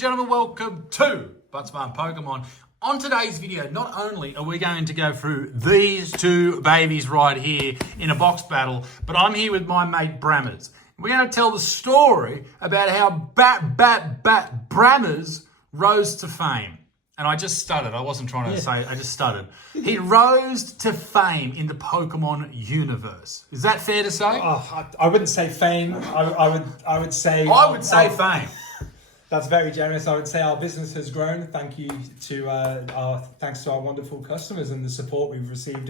and gentlemen, welcome to Buttsman Pokemon. On today's video, not only are we going to go through these two babies right here in a box battle, but I'm here with my mate Brammers. We're going to tell the story about how Brammers rose to fame. And I just stuttered. I wasn't trying to say, I just stuttered. He rose to fame in the Pokemon universe. Is that fair to say? Oh, I wouldn't say fame. I would say... I would say fame. That's very generous. I would say our business has grown. Thanks to our wonderful customers and the support we've received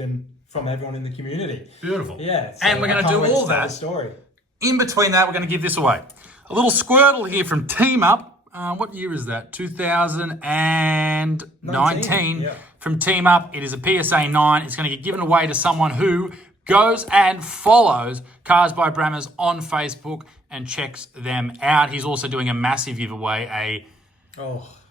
from everyone in the community. Beautiful. Yeah. So and we're going to do all that. Story. In between that, we're going to give this away. A little Squirtle here from Team Up. What year is that? 2019 from Team Up. It is a PSA 9. It's going to get given away to someone who goes and follows Cars by Brammers on Facebook and checks them out. He's also doing a massive giveaway,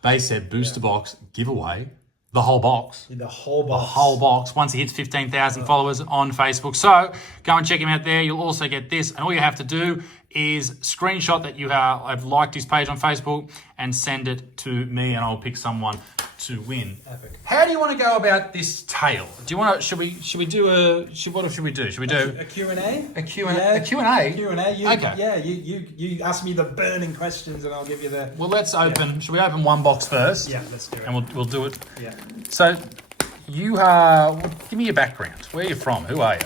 base set booster box giveaway. The whole box. The whole box. The whole box. Once he hits 15,000 followers on Facebook. So go and check him out there. You'll also get this. And all you have to do is screenshot that you have liked his page on Facebook and send it to me, and I'll pick someone to win. Epic. How do you want to go about this tale? Do you want to? Should we do a? What should we do? Should we do a Q&A? A Q&A. A Q&A. Okay. Yeah. You ask me the burning questions, and I'll give you the. Well, let's open. Yeah. Should we open one box first? Yeah, let's do it. And we'll do it. Yeah. So, you are. Give me your background. Where are you from? Who are you?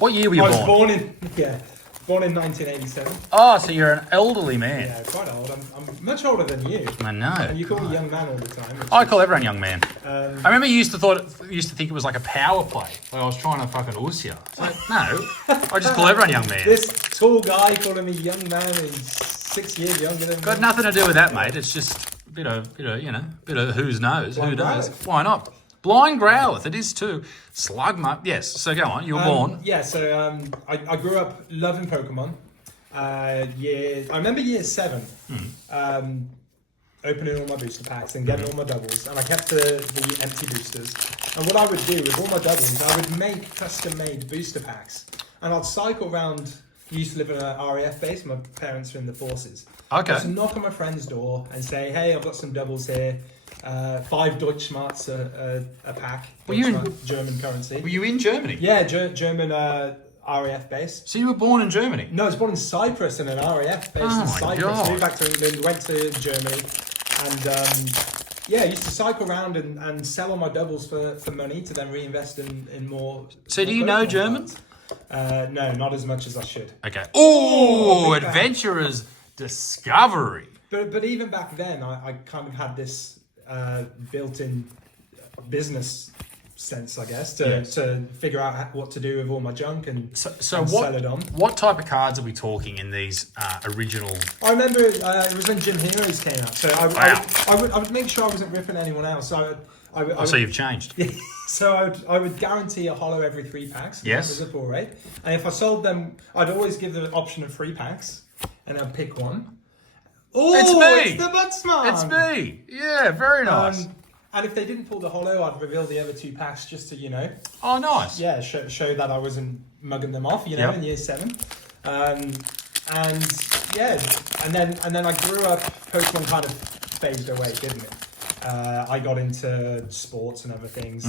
What year were you born? I was born in 1987. Oh, so you're an elderly man. Yeah, quite old. I'm much older than you. I know. And you call me young man all the time. I call everyone young man. I remember you used to think it was like a power play. Like I was trying to fucking us you. It's like, no, I just call everyone young man. This tall guy calling me young man is 6 years younger than me. Got nothing to do with that, mate. It's just a bit of who's knows. Who knows? Why not? Blind Growlithe, it is too. Slugma, yes. So go on, you were born. Yeah, so I grew up loving Pokemon. I remember year 7, opening all my booster packs and getting all my doubles, and I kept the empty boosters. And what I would do with all my doubles, I would make custom-made booster packs, and I'd cycle around. I used to live in an RAF base. My parents were in the forces. Okay. So knock on my friend's door and say, "Hey, I've got some doubles here. 5 Deutschmarks a pack. Were you in German currency? Were you in Germany? Yeah, German RAF base. So you were born in Germany? No, I was born in Cyprus in an RAF base in Cyprus. God. Moved back to England, went to Germany, and I used to cycle around and sell all my doubles for money to then reinvest in more. So do you know German? No, not as much as I should. Okay. Oh, Adventurer's Discovery. But even back then, I kind of had this built-in business sense, I guess, to figure out what to do with all my junk and sell it on. What type of cards are we talking in these original? I remember it was when Gym Heroes came out, so I would make sure I wasn't ripping anyone else. So So you've changed. So I would guarantee a holo every 3 packs. Yes. As a pull rate, and if I sold them, I'd always give the option of 3 packs, and I'd pick one. Oh, it's me! It's the Buttsman! It's me! Yeah, very nice. And if they didn't pull the holo, I'd reveal the other 2 packs just to, Oh, nice. Yeah, show that I wasn't mugging them off, in year 7. And then I grew up, Pokemon kind of phased away, didn't it? I got into sports and other things.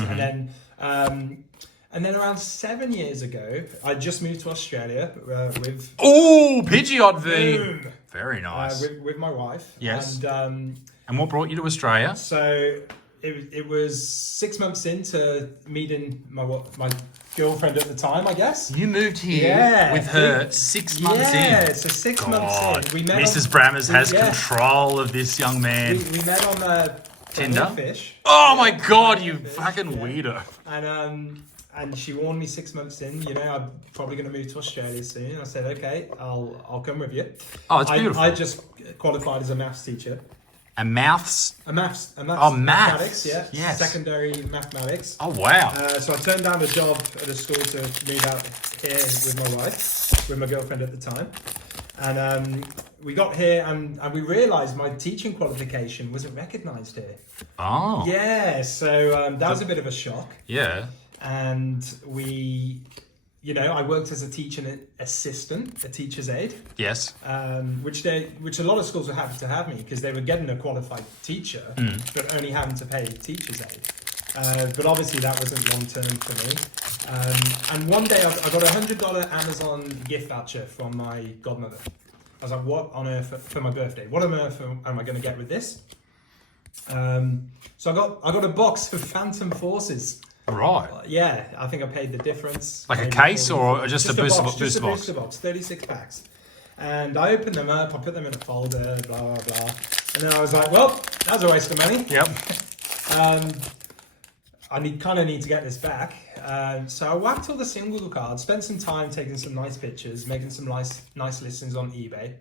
And then around 7 years ago, I just moved to Australia with... Oh, Pidgeot V! Boom. Very nice. With my wife. Yes. And what brought you to Australia? so it was 6 months into meeting my girlfriend at the time, I guess. You moved here with her 6 months in. Yeah, so 6 months in. We met Mrs. Brammers has control of this young man. We met on Tinder. Fish. Oh my God, you fucking weirdo. And she warned me 6 months in, I'm probably going to move to Australia soon. I said, okay, I'll come with you. Oh, it's beautiful. I just qualified as a maths teacher. A maths? A maths. Oh, mathematics, maths. yeah. Yes. Secondary mathematics. Oh, wow. So I turned down a job at a school to move out here with my wife, with my girlfriend at the time. And we got here and we realised my teaching qualification wasn't recognised here. Oh. Yeah, so that was a bit of a shock. Yeah. And we I worked as a teaching assistant, a teacher's aide. Yes. Which a lot of schools were happy to have me because they were getting a qualified teacher, but only having to pay teacher's aid. But obviously that wasn't long term for me. And one day I got $100 Amazon gift voucher from my godmother. I was like, what on earth for my birthday? What on earth am I going to get with this? So I got a box of Phantom Forces. Right. Yeah, I think I paid the difference. Like a case or just a booster box? Just a booster box, 36 packs. And I opened them up, I put them in a folder, blah, blah, blah. And then I was like, well, that was a waste of money. Yep. I kind of need to get this back. So I whacked all the single cards, spent some time taking some nice pictures, making some nice listings on eBay.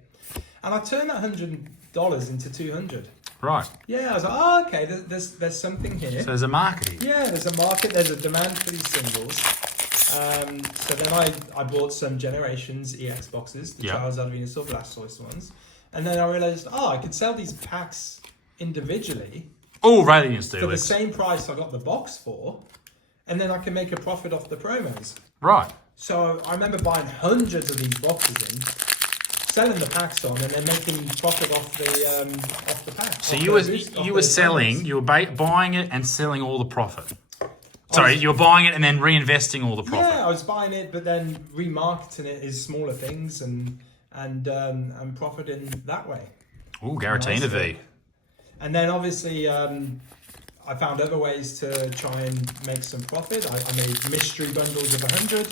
And I turned that $100 into $200. Right. Yeah, I was like, oh, okay, there's something here. So there's a market here. Yeah, there's a market, there's a demand for these singles. So then I bought some Generations EX boxes, the Charizard, Venusaur, Blastoise ones. And then I realised, I could sell these packs individually. Oh, Radiant Steel. For the same price I got the box for. And then I can make a profit off the promos. Right. So I remember buying hundreds of these boxes in, selling the packs on, and then making profit off the packs. So you were selling, you were buying it and selling all the profit. Sorry, you were buying it and then reinvesting all the profit. Yeah, I was buying it, but then remarketing it as smaller things and profiting that way. Ooh, Garatina V. And then obviously I found other ways to try and make some profit. I made mystery bundles of 100,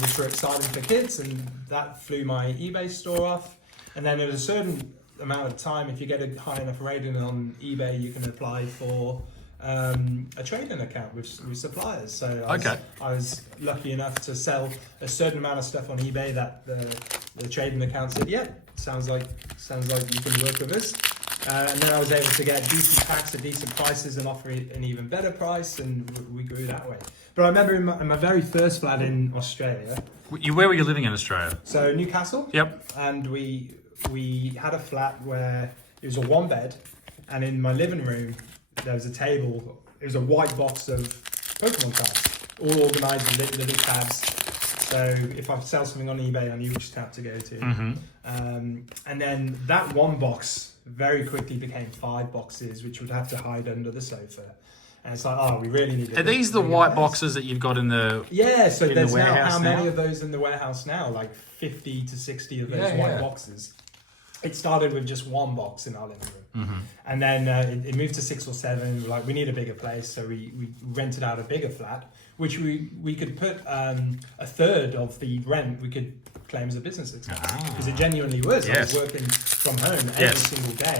which were exciting for kids, and that flew my eBay store off. And then at a certain amount of time, if you get a high enough rating on eBay, you can apply for a trading account with suppliers. So I was lucky enough to sell a certain amount of stuff on eBay that the trading account said, yeah, sounds like you can work with us. And then I was able to get decent packs at decent prices and offer an even better price, and we grew that way. But I remember in my very first flat in Australia. Where were you living in Australia? So Newcastle. Yep. And we had a flat where it was a one bed, and in my living room there was a table. It was a white box of Pokemon cards, all organised in little tabs. So if I sell something on eBay, I knew which tab to go to. Mm-hmm. And then that one box very quickly became 5 boxes, which would have to hide under the sofa. And it's like, we really need. Are these the white boxes that you've got in the? Yeah. So there's the now how many of those in the warehouse now? Like 50 to 60 of those white boxes. It started with just one box in our living room, and then it moved to 6 or 7. We're like, we need a bigger place, so we rented out a bigger flat, which we could put a third of the rent we could claim as a business expense, because it genuinely was. Yes. I was working from home every single day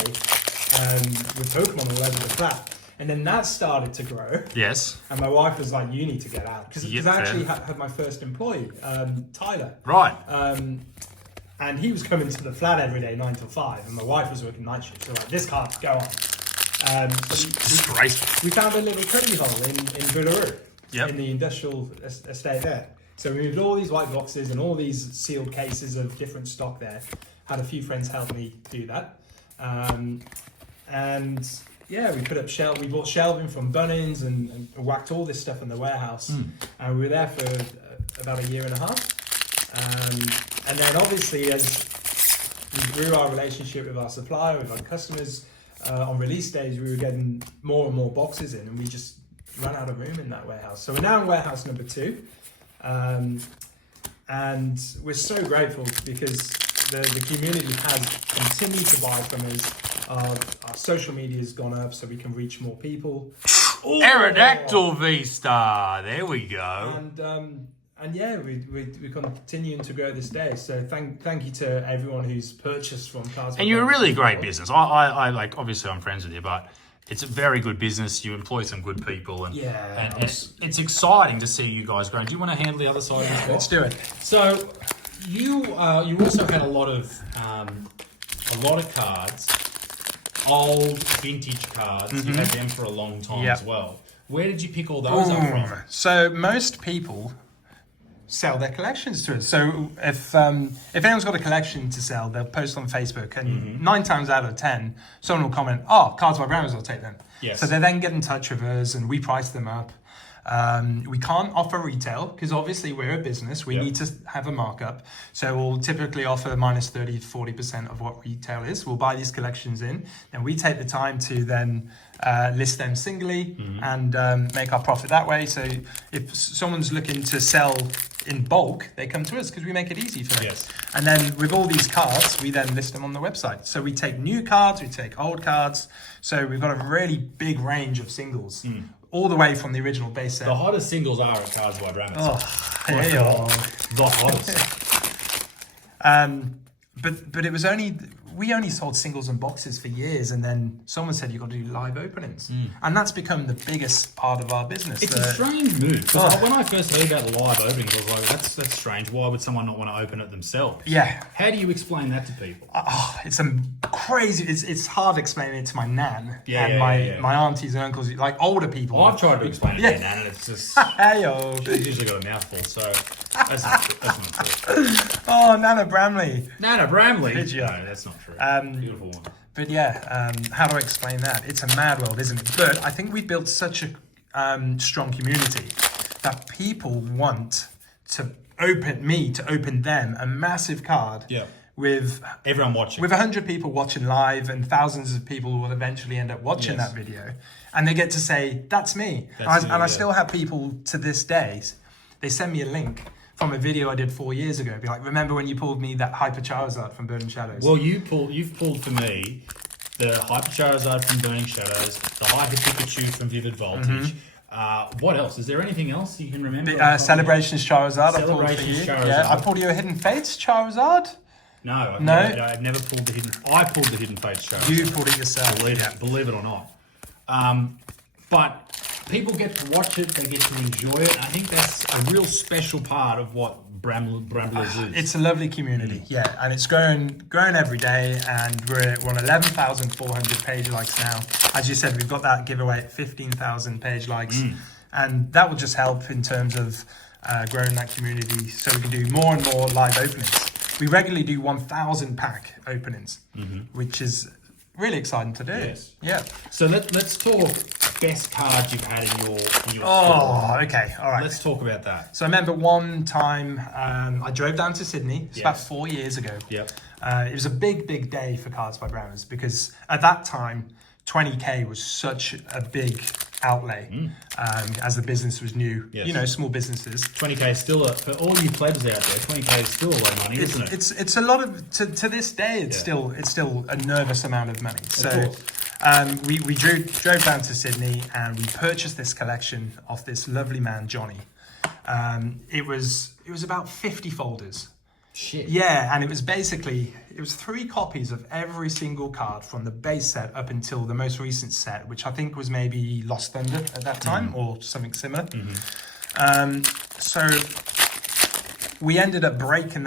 with Pokemon all over the flat. And then that started to grow. Yes. And my wife was like, you need to get out. Because I actually had my first employee, Tyler. Right. And he was coming to the flat every day, 9 till 5. And my wife was working night shift. So like, this can't go on. Disgraceful. We found a little cubby hole in Boolaroo. Yep. In the industrial estate there. So we moved all these white boxes and all these sealed cases of different stock there. Had a few friends help me do that. And yeah, we put up we bought shelving from Bunnings and whacked all this stuff in the warehouse. And we were there for about a year and a half. And then obviously as we grew our relationship with our supplier, with our customers, on release days, we were getting more and more boxes in, and we just ran out of room in that warehouse. So we're now in warehouse number 2. And we're so grateful because the community has continued to buy from us. Our social media has gone up so we can reach more people. Aerodactyl V-Star. There we go. And yeah, we're continuing to grow this day. So thank you to everyone who's purchased from Cars. And you're a really great business. I like, obviously I'm friends with you, but it's a very good business. You employ some good people, and it's exciting to see you guys grow. Do you want to handle the other side? Yeah, let's do it. So you also had a lot of cards, old vintage cards. You had them for a long time as well. Where did you pick all those up from? So most people sell their collections to us. So if anyone's got a collection to sell, they'll post on Facebook, and 9 times out of 10, someone will comment, "Oh, Cards by Brammers, I'll take them." Yes. So they then get in touch with us, and we price them up. We can't offer retail because obviously we're a business. We need to have a markup. So we'll typically offer minus 30 to 40% of what retail is. We'll buy these collections in, and we take the time to then list them singly and make our profit that way. So if someone's looking to sell in bulk, they come to us because we make it easy for them. Yes. And then with all these cards, we then list them on the website. So we take new cards, we take old cards. So we've got a really big range of singles, all the way from the original base set. The hottest singles are at Cards by Brammers. Oh, there you are. The hottest. But it was we only sold singles and boxes for years, and then someone said you've got to do live openings, and that's become the biggest part of our business. It's a strange move. Because when I first heard about live openings, I was like, that's strange. Why would someone not want to open it themselves? Yeah. How do you explain that to people? It's crazy. It's hard explaining it to my nan and my aunties and uncles, like older people. Well, I've tried to explain it to nan, and it's just hey-o. She's usually got a mouthful, so that's not true. Oh, Nana Bramley. Nana Bramley? Did you? No, that's not true. Beautiful one. But how do I explain that? It's a mad world, isn't it? But I think we built such a strong community that people want to open them a massive card with everyone watching. With 100 people watching live and thousands of people who will eventually end up watching that video. And they get to say, that's me. I still have people to this day, they send me a link from a video I did 4 years ago. Be like, remember when you pulled me that Hyper Charizard from Burning Shadows? Well, you've pulled for me the Hyper Charizard from Burning Shadows, the Hyper Pikachu from Vivid Voltage. What else? Is there anything else you can remember? Celebrations Charizard. Celebrations Charizard. Yeah, I pulled you a Hidden Fates Charizard. No, I've never pulled the Hidden. I pulled the Hidden Fates Charizard. You pulled it yourself. Believe it or not. But people get to watch it, they get to enjoy it. I think that's a real special part of what Bramblers is. It's a lovely community, and it's growing every day, and we're on 11,400 page likes now. As you said, we've got that giveaway at 15,000 page likes, and that will just help in terms of growing that community so we can do more and more live openings. We regularly do 1,000 pack openings, which is really exciting to do. Yes. Yeah. So let's talk best cards you've had in your store. Okay. All right. Let's talk about that. So I remember one time I drove down to Sydney. It's about 4 years ago. Yep. It was a big day for Cards by Brammers because at that time, 20K was such a big outlay as the business was new. Yes. You know, small businesses. 20K is still for all you plebs out there. 20K is still a lot of money, isn't it? It's a lot of to this day. It's still a nervous amount of money. So we drove down to Sydney and we purchased this collection off this lovely man Johnny. It was about 50 folders. Shit. Yeah, and it was 3 copies of every single card from the base set up until the most recent set, which I think was maybe Lost Thunder at that time or something similar. So we ended up breaking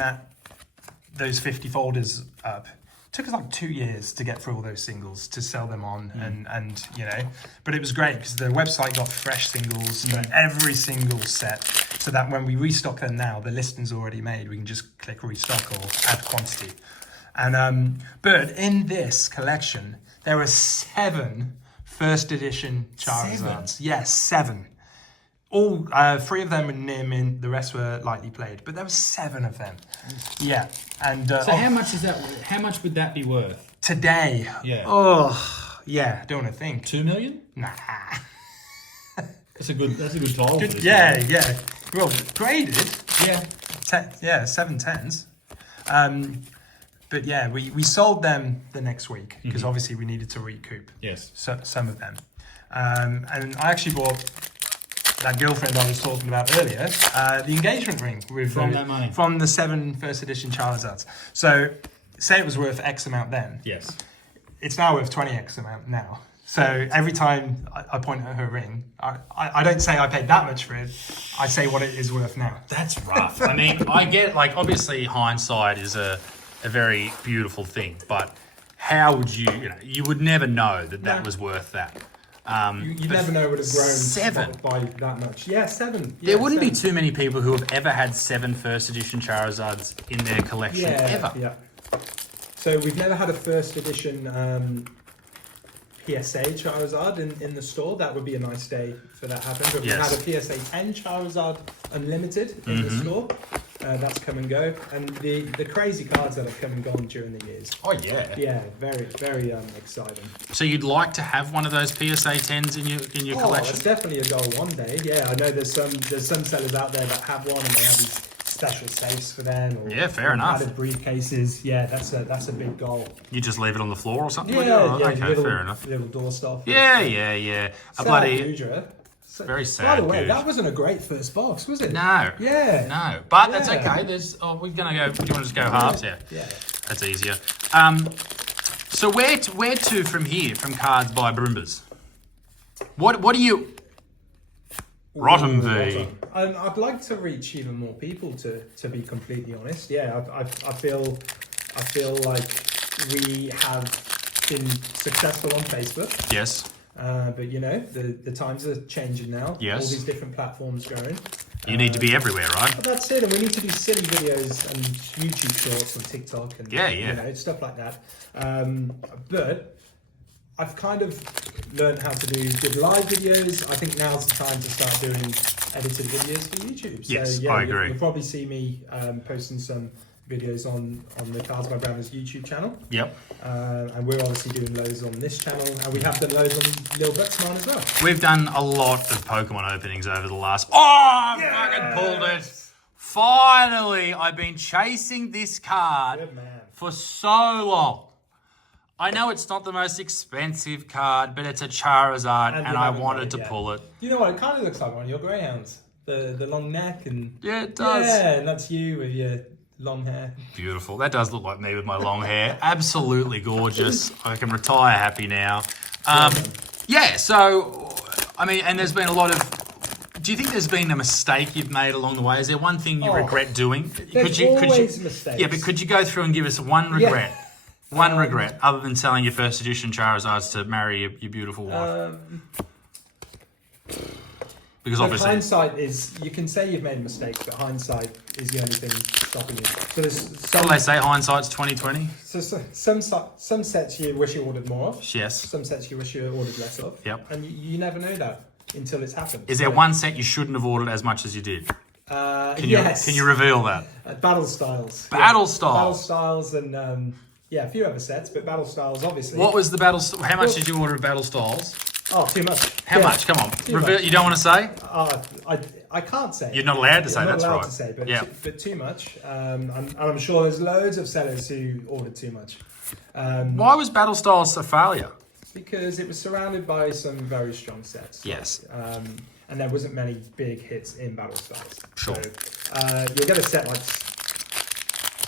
those 50 folders up. It took us like 2 years to get through all those singles to sell them on and you know, but it was great because the website got fresh singles for every single set, so that when we restock them now, the listing's already made. We can just click restock or add quantity. And but in this collection, there were 7 first edition Charizards. Yes, 7. All 3 of them were near mint, the rest were lightly played, but there were 7 of them. Yeah, and so how much is that? How much would that be worth today? Yeah. Oh, yeah. I don't want to think. 2 million? Nah. That's a good title. Yeah. Well, graded. Yeah. 7 10s. But yeah, we sold them the next week because obviously we needed to recoup. Yes. Some of them, and I actually bought that girlfriend I was talking about earlier, the engagement ring with from that money from the 7 first edition Charizards. So say it was worth X amount then. Yes. It's now worth 20X amount now. So every time I point at her ring, I don't say I paid that much for it. I say what it is worth now. That's rough. I mean, I get, like, obviously hindsight is a very beautiful thing, but how would you would never know that was worth that. You never know what has grown 7 by that much. Yeah, 7. There wouldn't be too many people who have ever had 7 first edition Charizards in their collection ever. Yeah. So we've never had a first edition PSA Charizard in the store. That would be a nice day for that to happen. But Yes. we had a PSA 10 Charizard Unlimited in the store. That's come and go. And the crazy cards that have come and gone during the years. Oh, yeah. Yeah, very, very exciting. So you'd like to have one of those PSA 10s in your collection? It's definitely a goal one day. Yeah, I know there's some sellers out there that have one and they have these special safes for them. Or, Yeah, fair enough. Added briefcases. Yeah, that's a big goal. You just leave it on the floor or something? Yeah, like that? yeah. Okay, fair enough. Little door stuff. Yeah. A bloody... Gudra. Very sad. By the way, Googe. that wasn't a great first box, was it? No. Yeah. No. But that's Yeah. okay. We're going to go... Do you want to just go halves? Yeah. Yeah. That's easier. So where to from here, from Cards by Brammers? What do you... Rotten V. I'd like to reach even more people, to be completely honest. Yeah, I feel like we have been successful on Facebook. Yes. But you know, the times are changing now. Yes. All these different platforms going. You need to be everywhere, right? But that's it, and we need to do silly videos and YouTube shorts and TikTok and Yeah. you know, stuff like that. But I've kind of learned how to do good live videos. I think now's the time to start doing edited videos for YouTube. So, Yes, yeah, I agree. You'll probably see me posting some videos on the Cards by Brammers YouTube channel. Yep. And we're obviously doing loads on this channel, and we have done loads on Lil Bucksman as well. We've done a lot of Pokemon openings over the last... Oh, I fucking pulled it. Finally, I've been chasing this card Good man. for so long. I know it's not the most expensive card, but it's a Charizard, and I wanted to pull it. You know what? It kind of looks like one of your greyhounds. The long neck and... Yeah, it does. Yeah, and that's you with your long hair. Beautiful. That does look like me with my long hair. Absolutely gorgeous. I can retire happy now. Yeah, so, I mean, and there's been a lot of... Do you think there's been a mistake you've made along the way? Is there one thing you regret doing? There's always mistakes. Yeah, but could you go through and give us one regret? Yeah. One regret, other than selling your first edition Charizards to marry your beautiful wife. Because obviously... hindsight is... You can say you've made mistakes, but hindsight is the only thing stopping you. So there's What some... do they say? Hindsight's 20/20? So some sets you wish you ordered more of. Yes. Some sets you wish you ordered less of. Yep. And you never know that until it's happened. Is there one set you shouldn't have ordered as much as you did? Yes. Can you reveal that? Battle Styles. Battle Styles. Battle Styles and... yeah, a few other sets, but Battle Styles, obviously. What was the Battle... How much did you order of Battle Styles? Oh, too much. How much? Come on. Reveal, you don't want to say? I can't say. You're not allowed to say, I'm not that's allowed right. to say, but, Yeah. but too much. And I'm sure there's loads of sellers who ordered too much. Why was Battle Styles a failure? Because it was surrounded by some very strong sets. Yes. And there wasn't many big hits in Battle Styles. Sure. So you'll get a set like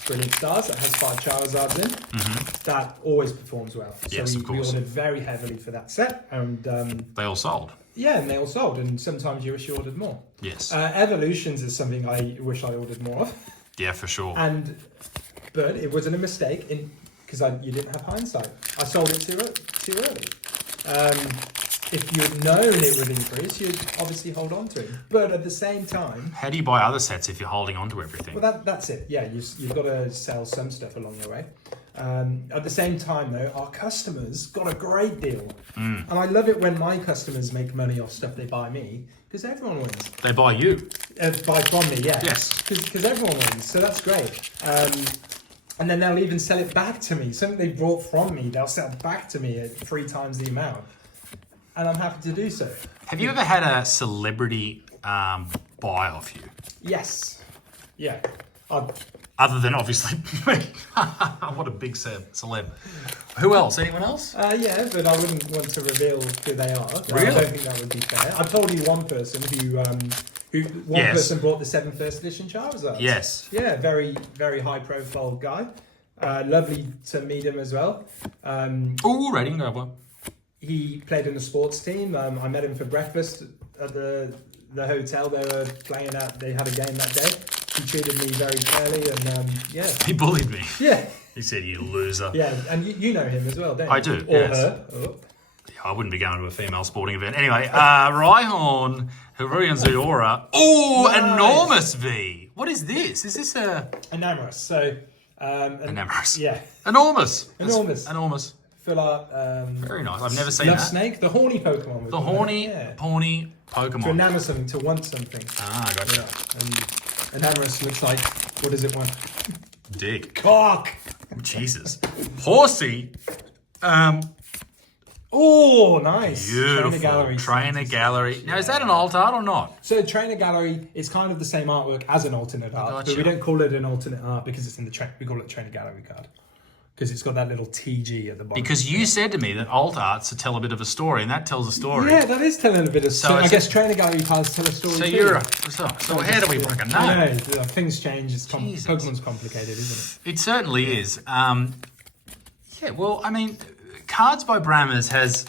Brilliant Stars that has 5 Charizards in. That always performs well. Yes, so of course. we ordered very heavily for that set, and They all sold. yeah, and they all sold. And sometimes you wish you ordered more. Yes. Evolutions is something I wish I ordered more of, Yeah, for sure. but it wasn't a mistake because you didn't have hindsight. I sold it too early. If you had known it would increase, you'd obviously hold on to it. But at the same time, How do you buy other sets if you're holding on to everything? well, that's it. Yeah, you've got to sell some stuff along the way. At the same time, though, our customers got a great deal. And I love it when my customers make money off stuff they buy me, because everyone wins. They buy you. Buy from me, yeah. Yes. Because everyone wins, so that's great. And then they'll even sell it back to me. Something they bought from me, they'll sell back to me at 3 times the amount. And I'm happy to do so. Have you ever had a celebrity buy off you? Yes. Yeah. Other than obviously me. What a big celeb. Who else? Anyone else? Yeah, but I wouldn't want to reveal who they are. Really? I don't think that would be fair. I told you one person who Yes. person bought the 7th first edition Charizard. Yes. Yeah, very, very high profile guy. Lovely to meet him as well. Ooh, rating over. He played in the sports team. I met him for breakfast at the hotel they were playing at. They had a game that day. He treated me very fairly, and yeah. He bullied me. Yeah. He said, "You loser." Yeah, and you know him as well, don't you? I do, Or yes. her. Oh. I wouldn't be going to a female sporting event. Anyway, Rhyhorn, Hurrian Zudora. Oh, Nice. enormous V. What is this? Is this a... Enamorous. So, Enormous. yeah. Enormous. Enormous. Enormous. full art. Very nice. I've never seen Love that. Snake, the horny Pokemon. The horny Pokemon. To enamor something, to want something. Ah, gotcha. Yeah. And enamorous looks like, what does it want? Dick. Cock! Jesus. Horsey. Oh, nice. Beautiful. Trainer Gallery. Now, is that an alt art or not? So Trainer Gallery is kind of the same artwork as an alternate art, Gotcha. but we don't call it an alternate art because it's in the we call it Trainer Gallery card. Because it's got that little TG at the bottom. Because you said to me that alt arts tell a bit of a story, and that tells a story. Yeah, that is telling a bit of story. I guess Trainer Gallery cards tell a story so too. you're so how do we fucking know? I know, things change. Pokemon's complicated, isn't It certainly is. Yeah, well, I mean, Cards by Brammers has,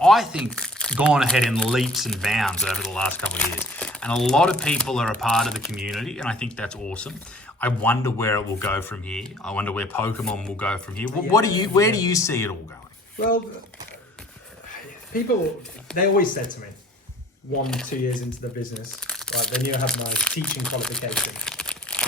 I think, gone ahead in leaps and bounds over the last couple of years. And a lot of people are a part of the community, and I think that's awesome. I wonder where it will go from here. I wonder where Pokemon will go from here. Where do you see it all going? Well, people, they always said to me, 1-2 years into the business, right, they knew I had my teaching qualification.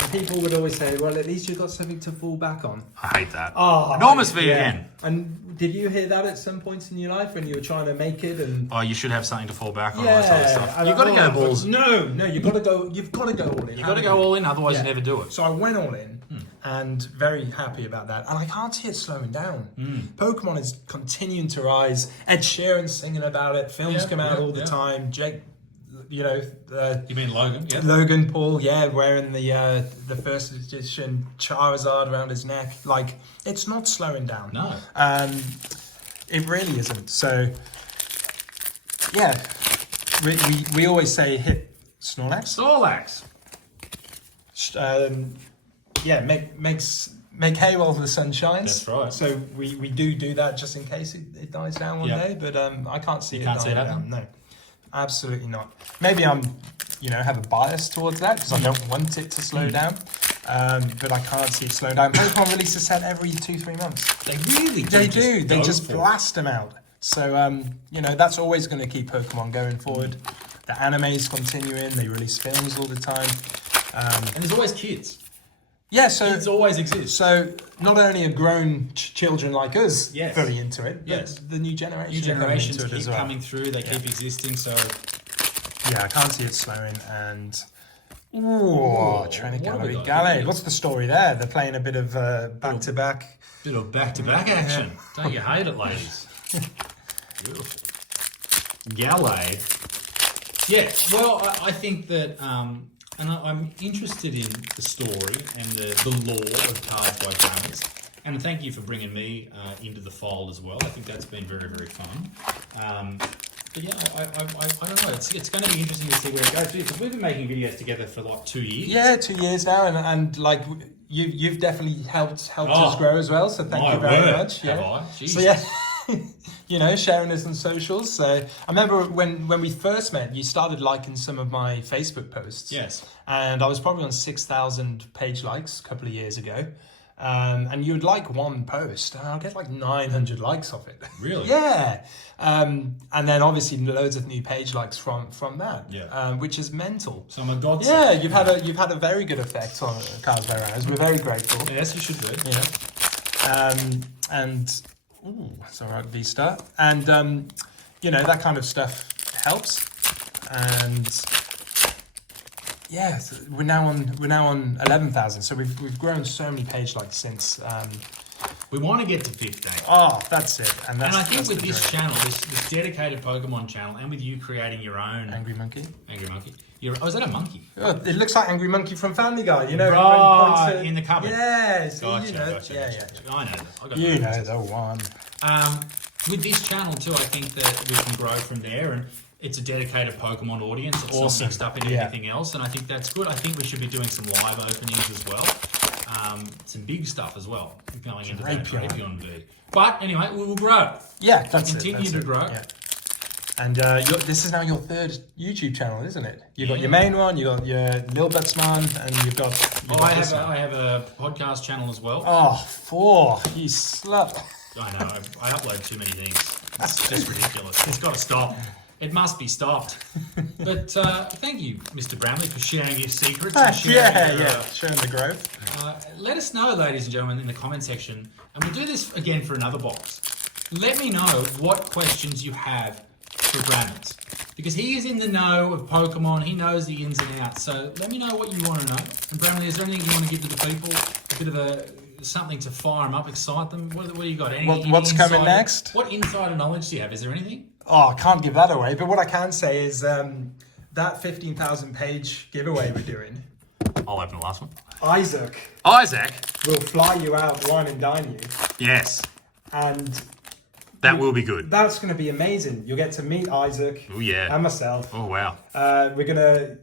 And people would always say, well, at least you've got something to fall back on. I hate that. Oh, Enormous V again. And did you hear that at some points in your life when you were trying to make it? And Oh, you should have something to fall back on. All that sort of stuff. You've got to go balls. No, you've got to go. You've got to go all in. You've got to go all in, otherwise you never do it. So I went all in, and very happy about that. And I can't see it slowing down. Pokemon is continuing to rise. Ed Sheeran's singing about it. Films come out all the time. Jake, you mean Logan? Yeah. Logan Paul, wearing the first edition Charizard around his neck. Like, it's not slowing down. No. It really isn't. So, yeah, we always say hit Snorlax. Make hay while the sun shines. That's right. So we do that just in case it dies down one day. But I can't see it dying down. No, absolutely not. Maybe I'm, have a bias towards that because I don't want it to slow down. But I can't see it slow down. Pokemon release a set every 2-3 months. They really do. They do. They just blast them out. So that's always going to keep Pokemon going forward. The anime's continuing. They release films all the time. And there's always kids. Yeah, so Kids always exist. So not only are grown children like us very into it, but Yes. the new generation. New generations into it keep as well. coming through. They keep existing. So Yeah, I can't see it slowing. And Trainer Gallery. Gallade. What's the story there? They're playing a bit of back-to-back. bit of back-to-back action. Don't you hate it, ladies? Beautiful. Gallade. Yeah, well, I think that, and I'm interested in the story and the lore of Cards by Brammers. And thank you for bringing me into the fold as well. I think that's been very, very fun. But yeah, I don't know. It's going to be interesting to see where it goes because we've been making videos together for like 2 years. Yeah, 2 years now, and like you've definitely helped us grow as well. So thank you very much. Have I? Jesus. So yeah, sharing this on socials. So I remember when we first met, you started liking some of my Facebook posts. Yes. And I was probably on 6,000 page likes a couple of years ago. And you would like one post, and I'll get like 900 likes off it. Really? Yeah. And then obviously loads of new page likes from that. Yeah. Which is mental. So I'm a godsend. Yeah, you've had a very good effect on Cards by Brammers. We're very grateful. Yes, you should be. V-Star. And that kind of stuff helps. And yeah, so we're now on 11,000. So we've grown so many page likes since. We want to get to 15. Oh, that's it. And I think with this channel, this dedicated Pokemon channel, and with you creating your own Angry Monkey. Is that a monkey? Oh, it looks like Angry Monkey from Family Guy. Right, in the cupboard. Yeah, Gotcha. I know that. I got You know the one. With this channel too, I think that we can grow from there, and it's a dedicated Pokemon audience. It's not mixed up into anything else, and I think that's good. I think we should be doing some live openings as well. Some big stuff as well going into that Drapion V. But anyway, we will grow. Yeah, that's continue to grow. Yeah. And this is now your third YouTube channel, isn't it? You've got your main one, you've got your Lil Butsman, and you've got. I have a podcast channel as well. Oh, 4. You slut. I know. I upload too many things. It's just ridiculous. It's got to stop. It must be stopped. But thank you, Mr. Bramley, for sharing your secrets. And sharing the growth. Let us know, ladies and gentlemen, in the comment section. And we'll do this again for another box. let me know what questions you have for Brammers. Because he is in the know of Pokemon. He knows the ins and outs. So let me know what you want to know. And Brammer, is there anything you want to give to the people? A bit of something to fire them up, excite them? What do you got? What's coming next? What insider knowledge do you have? Is there anything? Oh, I can't give that away. But what I can say is that 15,000 page giveaway we're doing. I'll open the last one. Isaac will fly you out, wine and dine you. Yes. And that will be good. That's going to be amazing. You'll get to meet Isaac. Oh yeah. And myself. Oh wow. We're gonna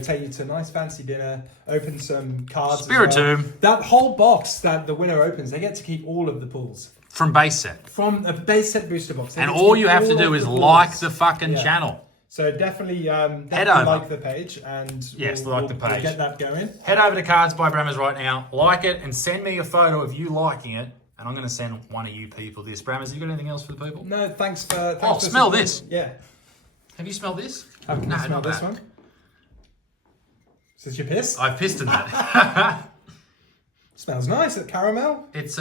take you to a nice fancy dinner. Open some cards. Spiritomb. That whole box that the winner opens, they get to keep all of the pulls from base set. From a base set booster box. And all you have to do is like the fucking channel. So definitely head over. like the page and like the page. We'll get that going. Head over to Cards by Brammers right now. Like it and send me a photo of you liking it. And I'm going to send one of you people this. Brammers, you got anything else for the people? No, thanks for... Smell this. Yeah. Have you smelled this? No, not this one. Is this your piss? I've pissed in that. Smells nice. Caramel? It's